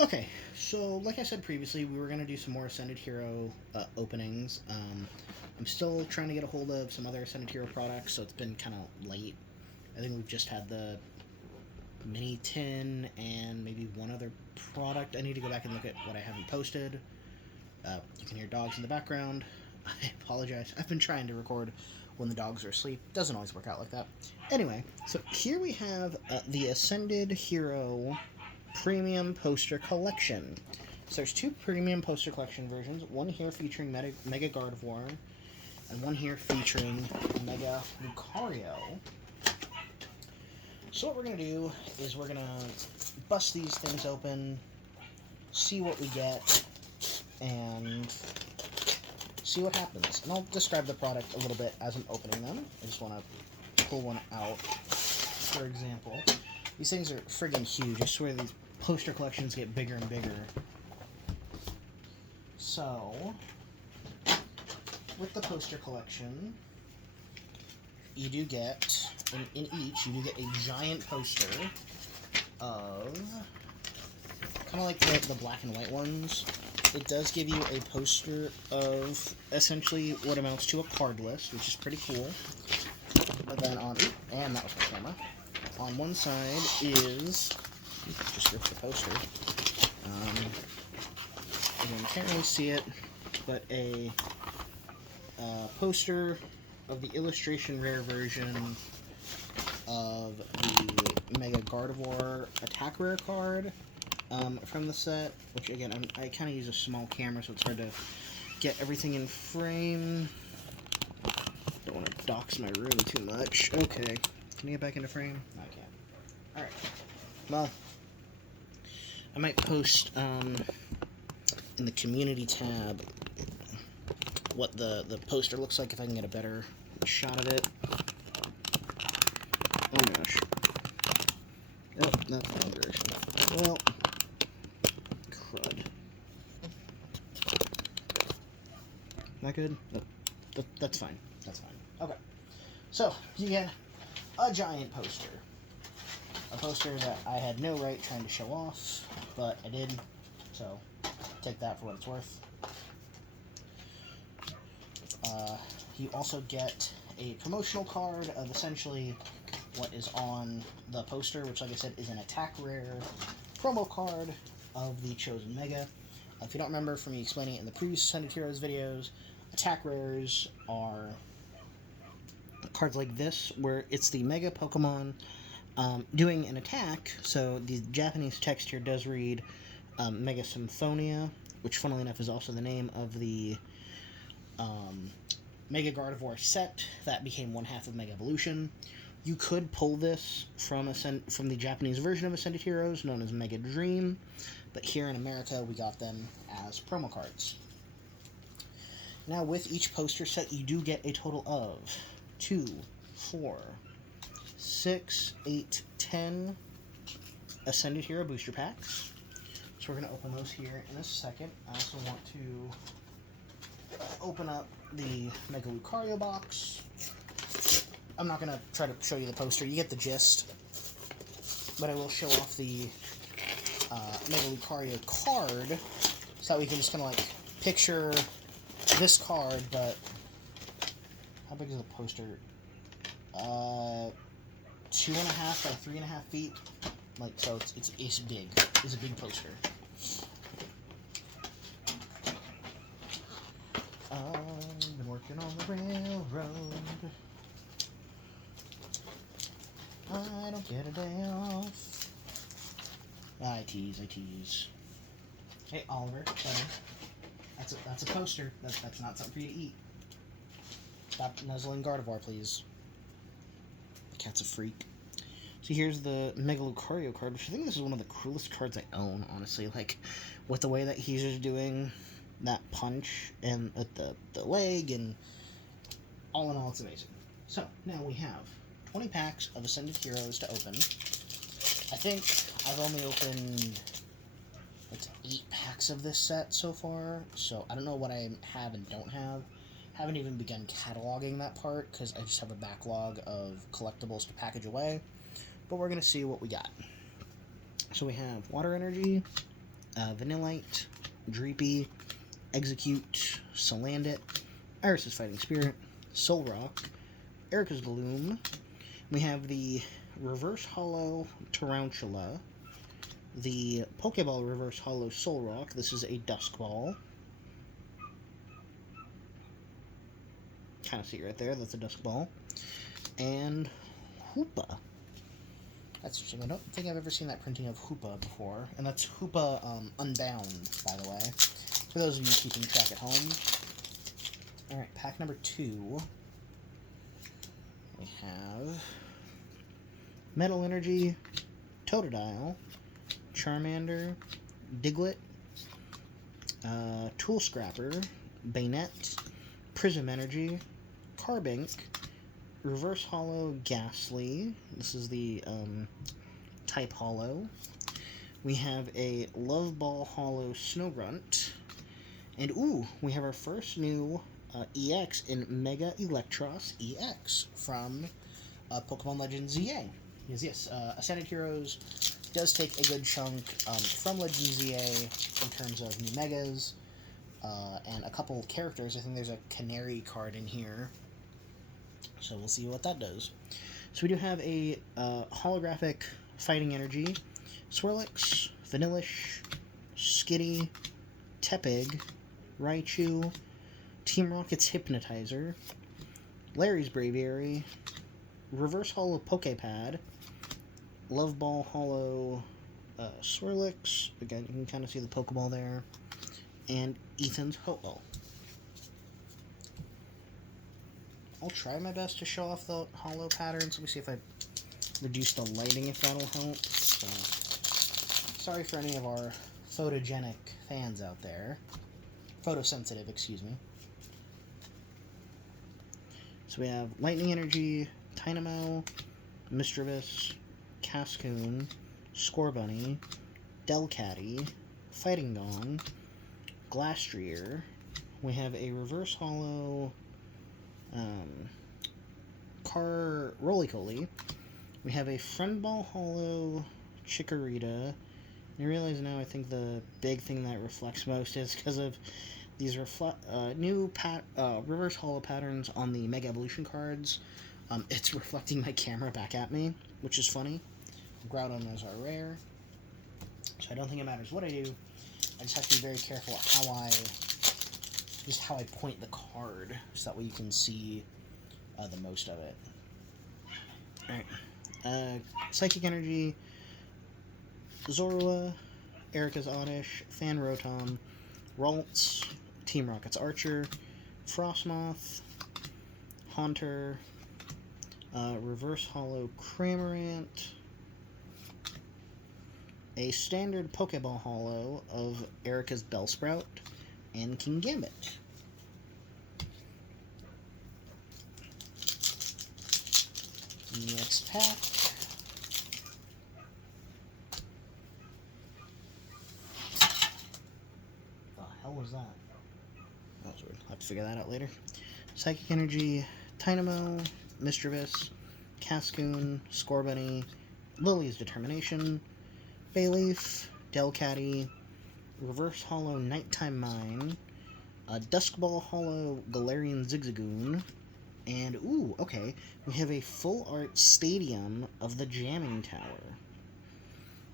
Okay, so like I said previously, we were going to do some more Ascended Hero openings. I'm still trying to get a hold of some other Ascended Hero products, so it's been kind of late. I think we've just had the Mini Tin and maybe one other product. I need to go back and look at what I haven't posted. You can hear dogs in the background. I apologize. I've been trying to record when the dogs are asleep. Doesn't always work out like that. Anyway, so here we have the Ascended Hero Premium Poster Collection. So there's two Premium Poster Collection versions. One here featuring Mega Gardevoir, and one here featuring Mega Lucario. So what we're going to do is we're going to bust these things open, see what we get, and see what happens. And I'll describe the product a little bit as I'm opening them. I just want to pull one out. For example, these things are friggin' huge. I swear these poster collections get bigger and bigger. So, with the poster collection, you do get, in each, you do get a giant poster of, kind of like the black and white ones. It does give you a poster of essentially what amounts to a card list, which is pretty cool. But then and that was my camera. On one side is, just rip the poster. Again, you can't really see it, but a poster of the illustration rare version of the Mega Gardevoir attack rare card from the set, which again, I kind of use a small camera, so it's hard to get everything in frame. Don't want to dox my room too much. Okay, can you get back into frame? I can't. Alright, well, I might post in the community tab what the poster looks like if I can get a better shot of it. Oh gosh. Oh, that's the wrong direction. Well, crud. Not good? Oh, that's fine. That's fine. Okay. So, you get a giant poster. A poster that I had no right trying to show off, but I did, so take that for what it's worth. You also get a promotional card of essentially what is on the poster, which, like I said, is an attack rare promo card of the Chosen Mega. If you don't remember from me explaining it in the previous Ascended Heroes videos, attack rares are cards like this, where it's the Mega Pokemon doing an attack. So the Japanese text here does read Mega Symphonia, which funnily enough is also the name of the Mega Gardevoir set that became one half of Mega Evolution. You could pull this from the Japanese version of Ascended Heroes, known as Mega Dream, but here in America we got them as promo cards. Now with each poster set you do get a total of 2, 4, 6, 8, 10 Ascended Hero booster packs. So we're going to open those here in a second. I also want to open up the Mega Lucario box. I'm not going to try to show you the poster. You get the gist. But I will show off the Mega Lucario card so that we can just kind of like picture this card, but how big is the poster? 2.5 by 3.5 feet. Like, so it's big. It's a big poster. I've been working on the railroad. I don't get a day off. I tease. Hey, Oliver, better. That's a poster. That's not something for you to eat. Stop nuzzling Gardevoir, please. The cat's a freak. So here's the Mega Lucario card, which I think this is one of the coolest cards I own, honestly. Like, with the way that he's just doing that punch and at the leg, and all in all, it's amazing. So, now we have 20 packs of Ascended Heroes to open. I think I've only opened like 8 packs of this set so far, so I don't know what I have and don't have. Haven't even begun cataloging that part, because I just have a backlog of collectibles to package away. But we're going to see what we got. So we have Water Energy, Vanillite, Dreepy, Execute, Salandit, Iris' Fighting Spirit, Solrock, Erica's Gloom. We have the Reverse Hollow Tarantula, the Pokeball Reverse Hollow Solrock. This is a Dusk Ball. Kind of see it right there. That's a Dusk Ball. And Hoopa. That's interesting. I don't think I've ever seen that printing of Hoopa before. And that's Hoopa Unbound, by the way. For those of you keeping track at home. Alright, pack number 2. We have Metal Energy, Totodile, Charmander, Diglett, Tool Scrapper, Bayonet, Prism Energy, Carbink, Reverse Hollow Ghastly. This is the Type Hollow. We have a Love Ball Hollow Snowrunt. And ooh, we have our first new EX in Mega Electros EX from Pokemon Legends ZA. Yes, Ascended Heroes does take a good chunk from Legends ZA in terms of new Megas and a couple characters. I think there's a Canary card in here, so we'll see what that does. So we do have a holographic Fighting Energy, Swirlix, Vanillish, Skitty, Tepig, Raichu, Team Rocket's Hypnotizer, Larry's Braviary, Reverse Hollow Pokepad, Love Ball Hollow Swirlix, again you can kind of see the Pokeball there, and Ethan's Ho-Oh. I'll try my best to show off the hollow patterns. Let me see if I reduce the lighting, if that'll help. So, sorry for any of our photogenic fans out there. Photosensitive, excuse me. So we have Lightning Energy, Dynamo, Mischievous, Cascoon, Scorbunny, Delcatty, Fighting Gong, Glastrier. We have a Reverse Hollow Roly-Coly. We have a Friend Ball Hollow Chikorita. I realize now I think the big thing that reflects most is because of these new Reverse Hollow patterns on the Mega Evolution cards. It's reflecting my camera back at me, which is funny. Groudon are rare, so I don't think it matters what I do. I just have to be very careful how I point the card, so that way you can see the most of it. Alright. Psychic Energy, Zorua, Erica's Oddish, Fan Rotom, Ralts, Team Rocket's Archer, Frostmoth, Haunter, Reverse Hollow Cramorant, a standard Pokeball Hollow of Erica's Bellsprout, and Kingambit. Next pack. The hell was that? That was weird. I'll have to figure that out later. Psychic Energy, Dynamo, Mischievous, Cascoon, Scorbunny, Lily's Determination, Bayleaf, Delcatty, Reverse Hollow Nighttime Mine, Duskball Hollow Galarian Zigzagoon, and, ooh, okay, we have a full art Stadium of the Jamming Tower.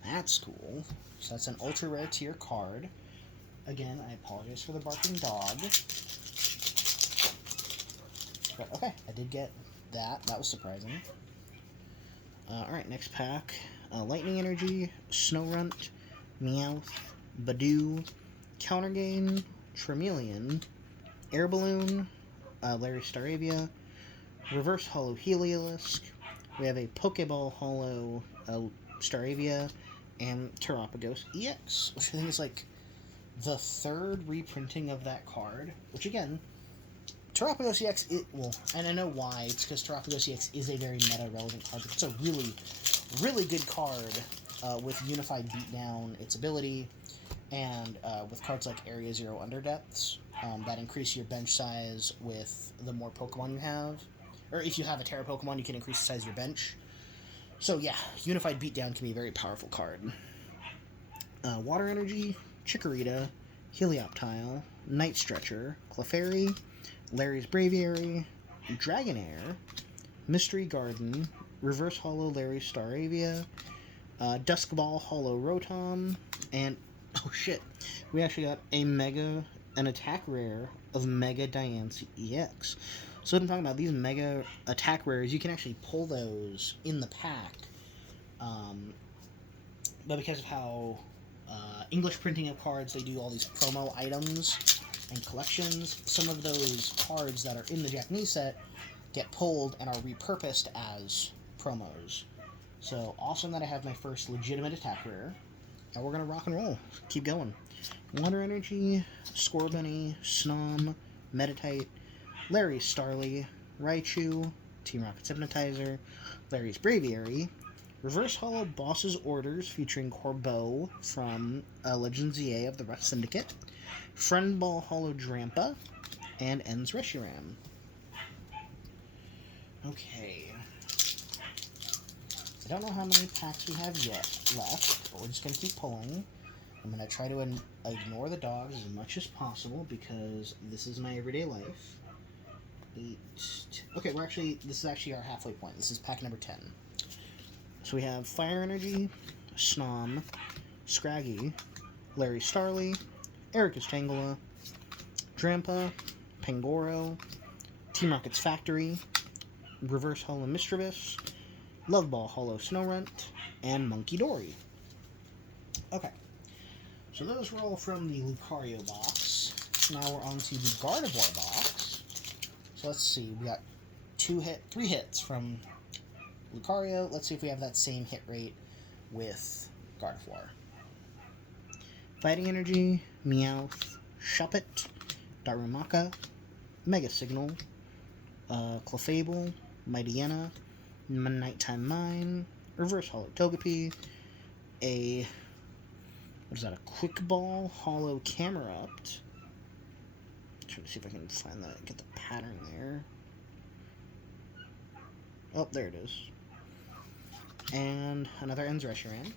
That's cool. So that's an ultra rare tier card. Again, I apologize for the barking dog. But, okay, I did get that. That was surprising. Alright, next pack. Lightning Energy, Snowrunt, Meowth, Badoo, Counter Gain, Tremelian, Air Balloon, Larry Staravia, Reverse Hollow Heliolisk. We have a Pokeball Hollow Staravia, and Terapagos EX, which I think is like the third reprinting of that card. Which again, Terapagos EX, and I know why. It's because Terapagos EX is a very meta-relevant card, but it's a really, really good card with Unified Beatdown, its ability, and with cards like Area Zero Underdepths that increase your bench size with the more Pokemon you have. Or if you have a Terra Pokemon, you can increase the size of your bench. So yeah, Unified Beatdown can be a very powerful card. Water Energy, Chikorita, Helioptile, Night Stretcher, Clefairy, Larry's Braviary, Dragonair, Mystery Garden, Reverse Holo Larry Staravia, Duskball Holo Rotom, and oh shit, we actually got an attack rare of Mega Diancie EX. So what I'm talking about, these Mega attack rares, you can actually pull those in the pack, but because of how English printing of cards, they do all these promo items and collections, some of those cards that are in the Japanese set get pulled and are repurposed as promos. So awesome that I have my first legitimate attack rare. And we're going to rock and roll. Keep going. Water Energy, Scorbunny, Snom, Meditite, Larry's Starly, Raichu, Team Rocket's Hypnotizer, Larry's Braviary, Reverse Holo Boss's Orders featuring Corbeau from Legends EA of the Rust Syndicate, Friend Ball Holo Drampa, and Ends Reshiram. Okay. I don't know how many packs we have yet left, but we're just going to keep pulling. I'm going to try to ignore the dogs as much as possible because this is my everyday life. 8... Okay, this is actually our halfway point. This is pack number 10. So we have Fire Energy, Snom, Scraggy, Larry Starly, Erika's Tangela, Drampa, Pangoro, Team Rocket's Factory, Reverse Holo Mischievous, Love Ball Holo Snorunt, and Monkey Dory. Okay, so those were all from the Lucario box. Now we're on to the Gardevoir box. So let's see, we got 3 hits from Lucario. Let's see if we have that same hit rate with Gardevoir. Fighting Energy, Meowth, Shuppet, Darumaka, Mega Signal, Clefable, Mightyena, Nighttime Mine, Reverse Holo Togepi, a Quick Ball Holo Camerupt. Trying to see if I can find that, get the pattern there. Oh, there it is. And another Ends Reshiram.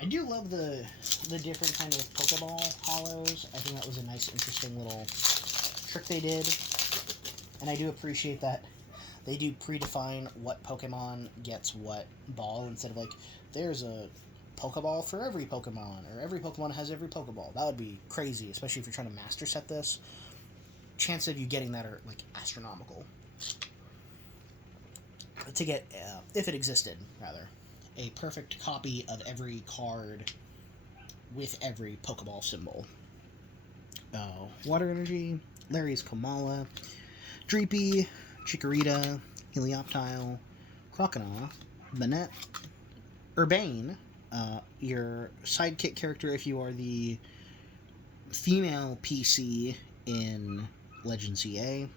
I do love the different kind of Pokeball holos. I think that was a nice, interesting little trick they did. And I do appreciate that they do predefine what Pokemon gets what ball instead of like, there's a Pokeball for every Pokemon, or every Pokemon has every Pokeball. That would be crazy, especially if you're trying to master set this. Chances of you getting that are like astronomical. To get, if it existed, rather, a perfect copy of every card with every Pokeball symbol. Water Energy, Larry's Komala, Dreepy, Chikorita, Helioptile, Croconaw, Banette, Urbane, your sidekick character if you are the female PC in Legends EA.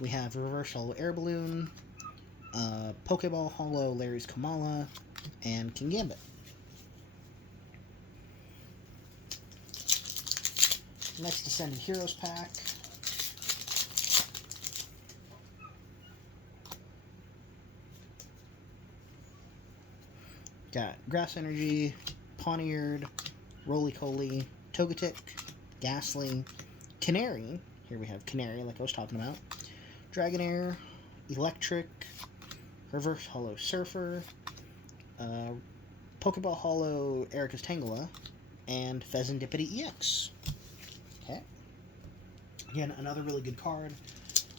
We have Reverse Holo Air Balloon, Pokeball Holo Larry's Komala, and King Gambit. Next Descended Heroes pack. Got Grass Energy, Pawniard, Roly-Poly, Togetic, Ghastly, Canary. Here we have Canary, like I was talking about. Dragonair, Electric, Reverse Holo Surfer, Pokeball Holo Erika's Tangela, and Fezandipity EX. Okay. Again, another really good card,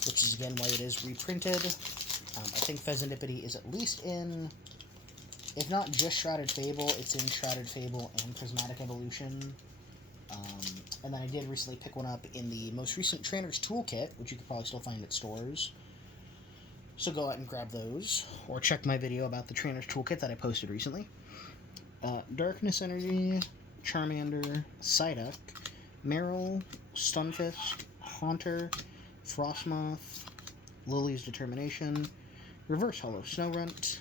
which is again why it is reprinted. I think Fezandipity is at least in, if not just Shrouded Fable, it's in Shrouded Fable and Prismatic Evolution. And then I did recently pick one up in the most recent Trainer's Toolkit, which you could probably still find at stores. So go out and grab those, or check my video about the Trainer's Toolkit that I posted recently. Darkness Energy, Charmander, Psyduck, Meryl, Stunfisk, Haunter, Frostmoth, Lily's Determination, Reverse Holo Snorunt,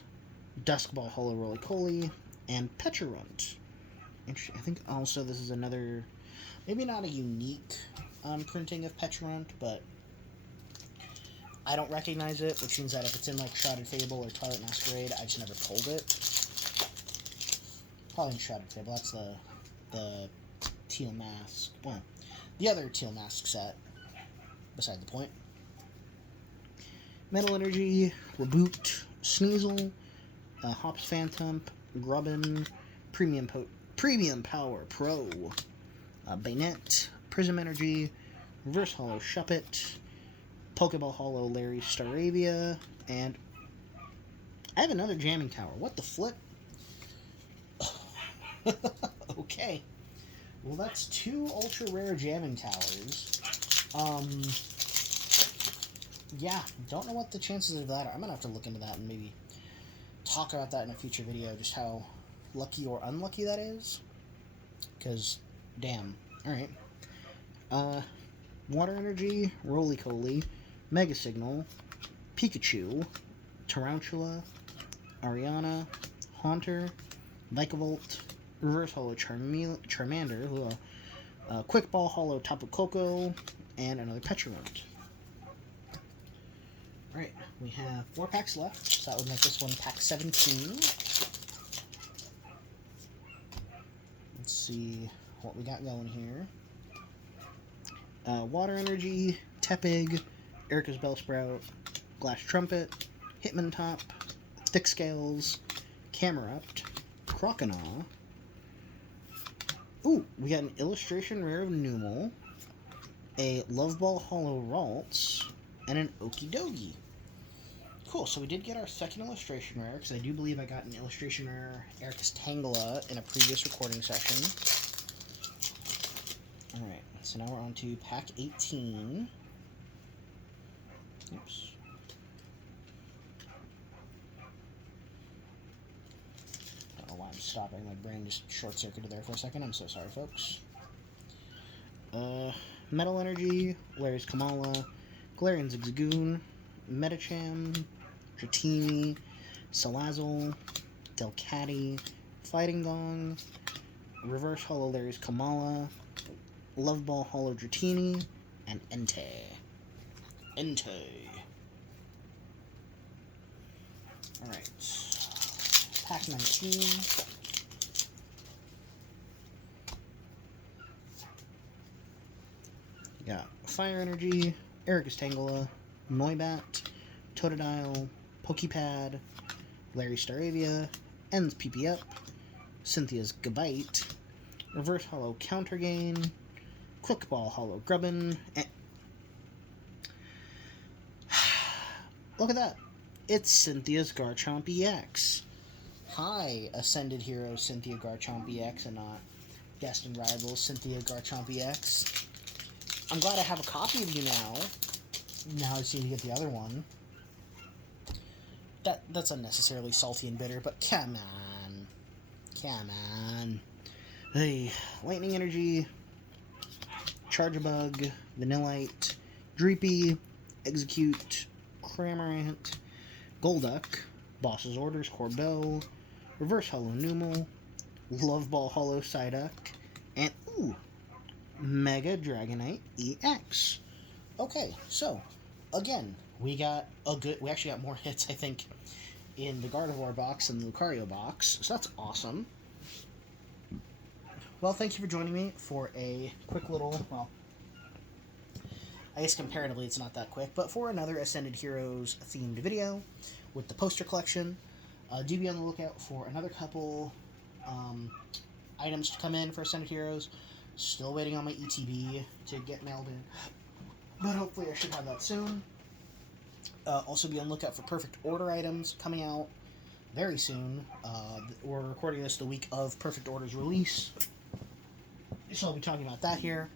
Duskball Holo Roly-Poly, and Pecharunt. I think also this is another, maybe not a unique printing of Pecharunt, but I don't recognize it, which means that if it's in like Shrouded Fable or Twilight Masquerade, I just never pulled it. Probably Shrouded Fable. That's the Teal Mask. Well, the other Teal Mask set. Beside the point. Metal Energy, Reboot, Sneasel, Hops Phantom, Grubbin, Premium Power Pro, Bayonet, Prism Energy, Reverse Hollow Shuppet, Pokeball Hollow Larry Staravia, and I have another Jamming Tower. What the flip? Okay. Well, that's 2 ultra rare Jamming Towers. Yeah, don't know what the chances of that are. I'm gonna have to look into that and maybe talk about that in a future video, just how lucky or unlucky that is. Because, damn. Alright. Water Energy, Roly-Coly, Mega Signal, Pikachu, Tarantula, Ariana, Haunter, Vikavolt, Reverse Hollow Charmander, Quick Ball Hollow Tapu Koko, and another Petulant. Alright, we have 4 packs left, so that would make this one pack 17. Let's see what we got going here. Water Energy, Tepig, Erica's Bellsprout, Glass Trumpet, Hitmontop, Thick Scales, Camerupt, Croconaw. Ooh, we got an illustration rare of Numel, a Love Ball Hollow Ralts, and an Okidogi. Cool, so we did get our second illustration rare, because I do believe I got an illustration rare Erika's Tangela in a previous recording session. Alright, so now we're on to pack 18. Oops. I don't know why I'm stopping. My brain just short-circuited there for a second. I'm so sorry, folks. Metal Energy, Larry's Kamala, Galarian Zigzagoon, Medicham, Dratini, Salazzle, Delcatty, Fighting Gong, Reverse Hollow Larry's Kamala, Love Ball Hollow Dratini, and Entei. Alright. Pack 19. You got Fire Energy, Erika's Tangela, Noibat, Totodile, Pokepad, Larry Staravia, Ends PP Up, Cynthia's Gabite, Reverse Hollow Counter Gain, Quick Ball Hollow Grubbin, and look at that. It's Cynthia's Garchomp EX. Hi, Ascended Hero Cynthia Garchomp EX and not Destined Rivals Cynthia Garchomp EX. I'm glad I have a copy of you now. Now I just need to get the other one. That's unnecessarily salty and bitter, but come on. Come on. Hey, Lightning Energy, Charjabug, Vanillite, Dreepy, Execute, Cramorant, Golduck, Boss's Orders, Corbell, Reverse Hollow Numel, Love Ball Hollow Psyduck, and, ooh, Mega Dragonite EX. Okay, so, again, we actually got more hits, I think, in the Gardevoir box and the Lucario box, so that's awesome. Well, thank you for joining me for a quick little, well, I guess comparatively it's not that quick, but for another Ascended Heroes themed video with the poster collection. Do be on the lookout for another couple items to come in for Ascended Heroes. Still waiting on my ETB to get mailed in, but hopefully I should have that soon. Also be on the lookout for Perfect Order items coming out very soon. We're recording this the week of Perfect Order's release, so I'll be talking about that here.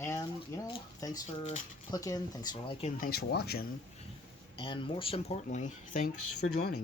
And, you know, thanks for clicking, thanks for liking, thanks for watching, and most importantly, thanks for joining.